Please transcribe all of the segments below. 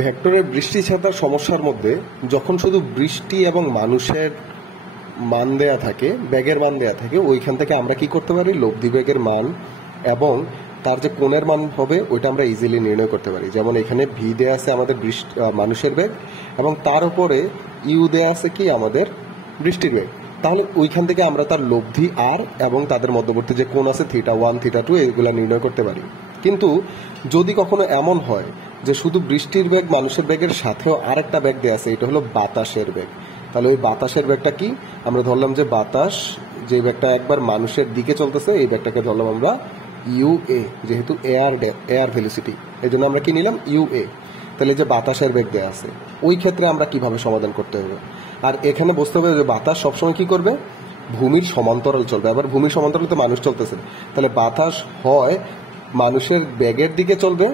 ভেক্টরের বৃষ্টি ছাতার সমস্যার মধ্যে যখন শুধু বৃষ্টি এবং মানুষের মান দেয়া থাকে, ব্যাগের মান দেয়া থাকে, ওইখান থেকে আমরা কি করতে পারি, লব্ধি ব্যাগের মান এবং তার যে কোণের মান হবে ওইটা আমরা ইজিলি নির্ণয় করতে পারি। যেমন এখানে ভি দেয়া আছে আমাদের মানুষের ব্যাগ এবং তার উপরে ইউ দেয়া আছে কি আমাদের বৃষ্টির ব্যাগ। তাহলে ওইখান থেকে আমরা তার লব্ধি আর এবং তাদের মধ্যবর্তী যে কোণ আছে θ1 θ2 এগুলা নির্ণয় করতে পারি। কিন্তু যদি কখনো এমন হয় যে শুধু বৃষ্টির ব্যাগ মানুষের ব্যাগের সাথেও আরেকটা ব্যাগ দেয়া আছে, এটা হলো বাতাসের ব্যাগ, তাহলে ওই বাতাসের ব্যাগটা কি, আমরা ধরলাম যে বাতাস যে ব্যাগটা একবার মানুষের দিকে চলতেছে এই ব্যাগটাকে ধরলাম আমরা ইউএ, যেহেতু এয়ার ভেলোসিটি এই জন্য আমরা কি নিলাম ইউএ। তাহলে যে বাতাসের বেগ দেওয়া আছে ওই ক্ষেত্রে আমরা কিভাবে সমাধান করতে হবে, আর এখানে বুঝতে হবে যে বাতাস সবসময় কি করবে, ভূমির সমান্তরাল চলবে। আবার ভূমির সমান্তরাল তো মানুষ চলতেছে, তাহলে বাতাস হয় মানুষের ব্যাগের দিকে চলবে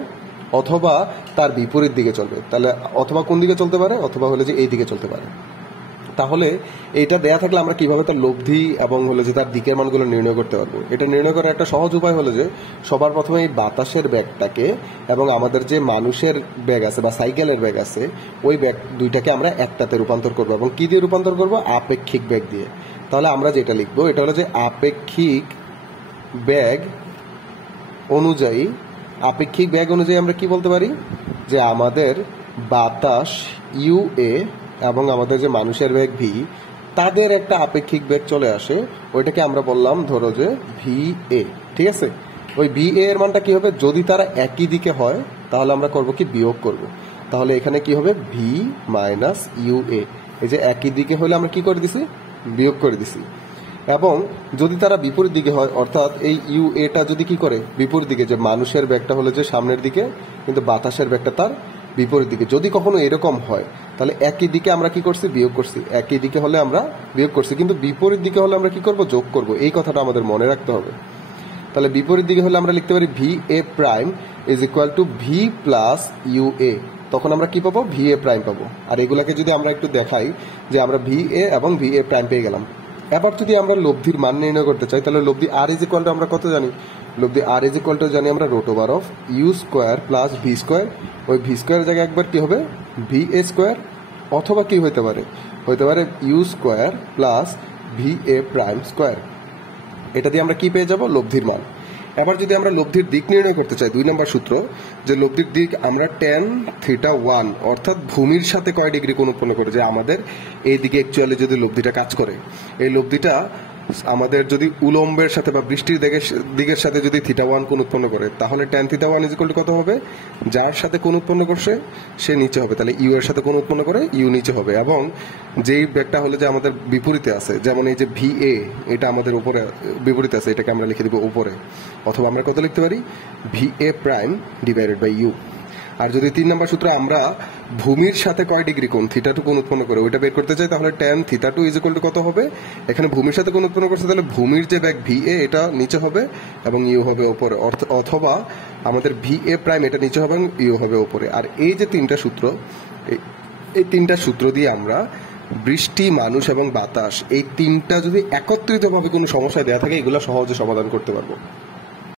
অথবা তার বিপরীত দিকে চলবে। তাহলে অথবা কোন দিকে চলতে পারে, অথবা হলে যে এই দিকে চলতে পারে। তাহলে এইটা দেয়া থাকলে আমরা কিভাবে তার লব্ধি এবং হলো যে তার দিকের মানগুলো নির্ণয় করতে পারবো। এটা নির্ণয় করার একটা সহজ উপায় হলো যে সবার প্রথমে এই বাতাসের ব্যাগটাকে এবং আমাদের যে মানুষের ব্যাগ আছে বা সাইকেলের ব্যাগ আছে ওই ব্যাগ দুইটাকে আমরা একটাতে রূপান্তর করবো। এবং কি দিয়ে রূপান্তর করবো, আপেক্ষিক ব্যাগ দিয়ে। তাহলে আমরা যেটা লিখবো এটা হলো যে আপেক্ষিক ব্যাগ অনুযায়ী, আপেক্ষিক ব্যাগ অনুযায়ী আমরা কি বলতে পারি যে আমাদের বাতাস ইউএ এবং আমাদের যে মানুষের বেগ ভি তাদের একটা আপেক্ষিক বেগ চলে আসে, ওইটাকে আমরা বললাম ধরো যে ভি এ। ঠিক আছে, ওই ভি এ এর মানটা কি হবে, যদি তারা একই দিকে হয় তাহলে আমরা করব কি, বিয়োগ করব। তাহলে এখানে কি হবে, ভি মাইনাস ইউ এ। এই যে একই দিকে হলে আমরা কি করে দিছি, বিয়োগ করে দিছি। এবং যদি তারা বিপরীত দিকে হয়, অর্থাৎ এই ইউ এটা যদি কি করে বিপরীত দিকে, যে মানুষের ব্যাগটা হলো যে সামনের দিকে কিন্তু বাতাসের ব্যাগটা তার বিপরীত দিকে, যদি কখনো এরকম হয় তাহলে একই দিকে আমরা কি করছি, বিয়োগ করছি। একই দিকে হলে আমরা বিয়োগ করছি, কিন্তু বিপরীত দিকে হলে আমরা কি করব, যোগ করব। এই কথাটা আমাদের মনে রাখতে হবে। তাহলে বিপরীত দিকে হলে আমরা লিখতে পারি V A prime is equal to V plus U A. তখন আমরা কি পাবো, ভি এ প্রাইম পাবো। আর এগুলাকে যদি আমরা একটু দেখাই যে আমরা ভি এ এবং ভি এ প্রাইম পেয়ে গেলাম। এবার যদি আমরা লব্ধির মান নির্ণয় করতে চাই তাহলে লব্ধি আর ইজ ইকুয়াল টু আমরা কত জানি, লব্ধি আর ইজ ইকুয়াল টু জানি আমরা root over of u square plus v square. ওই ভি স্কোয়ার জায়গায় একবার কি হবে, ভি এ স্কোয়ার, অথবা কি হতে পারে, ইউ স্কোয়ার প্লাস ভি এ প্রাইম স্কোয়ার। এটা দিয়ে আমরা কি পেয়ে যাব, লব্ধির মান। এবার যদি আমরা লব্ধির দিক নির্ণয় করতে চাই, 2 নম্বর সূত্র, যে লব্ধির দিক আমরা tan θ1 অর্থাৎ ভূমির সাথে কয় ডিগ্রি কোণ উৎপন্ন করে, যে আমাদের এই দিকে অ্যাকচুয়ালি যদি লব্ধিটা কাজ করে, এই লব্ধিটা আমাদের যদি উলম্বের সাথে বা বৃষ্টির দিকের সাথে যদি θ1 কোণ উৎপন্ন করে, তাহলে tan θ1 ইজ ইকুয়াল টু কত হবে, যার সাথে কোণ উৎপন্ন করছে সে নিচে হবে, তাহলে ইউ এর সাথে কোণ উৎপন্ন করে ইউ নিচে হবে। এবং যেই ব্যাগটা হলে যে আমাদের বিপরীতে আছে, যেমন এই যে ভি এ এটা আমাদের উপরে বিপরীতে আছে, এটাকে আমরা লিখে দিব উপরে, অথবা আমরা কত লিখতে পারি, V A prime divided by U. আর যদি 3 নম্বর সূত্র আমরা ভূমির সাথে কয় ডিগ্রি কোণ θ2 কোণ উৎপন্ন করে ওইটা বের করতে চাই, তাহলে tan θ2 ইজ ইকুয়াল টু কত হবে, এখানে ভূমির সাথে কোণ উৎপন্ন করছে তাহলে ভূমির যে ব্যাগ ভি এ এটা নিচে হবে এবং ইউ হবে উপরে, অথবা আমাদের ভি এ প্রাইম এটা নিচে হবে এবং ইউ হবে উপরে। আর এই যে 3টা সূত্র, এই 3টা সূত্র দিয়ে আমরা বৃষ্টি, মানুষ এবং বাতাস এই 3টা যদি একত্রিতভাবে কোনো সমস্যা দেওয়া থাকে এগুলো সহজে সমাধান করতে পারবো।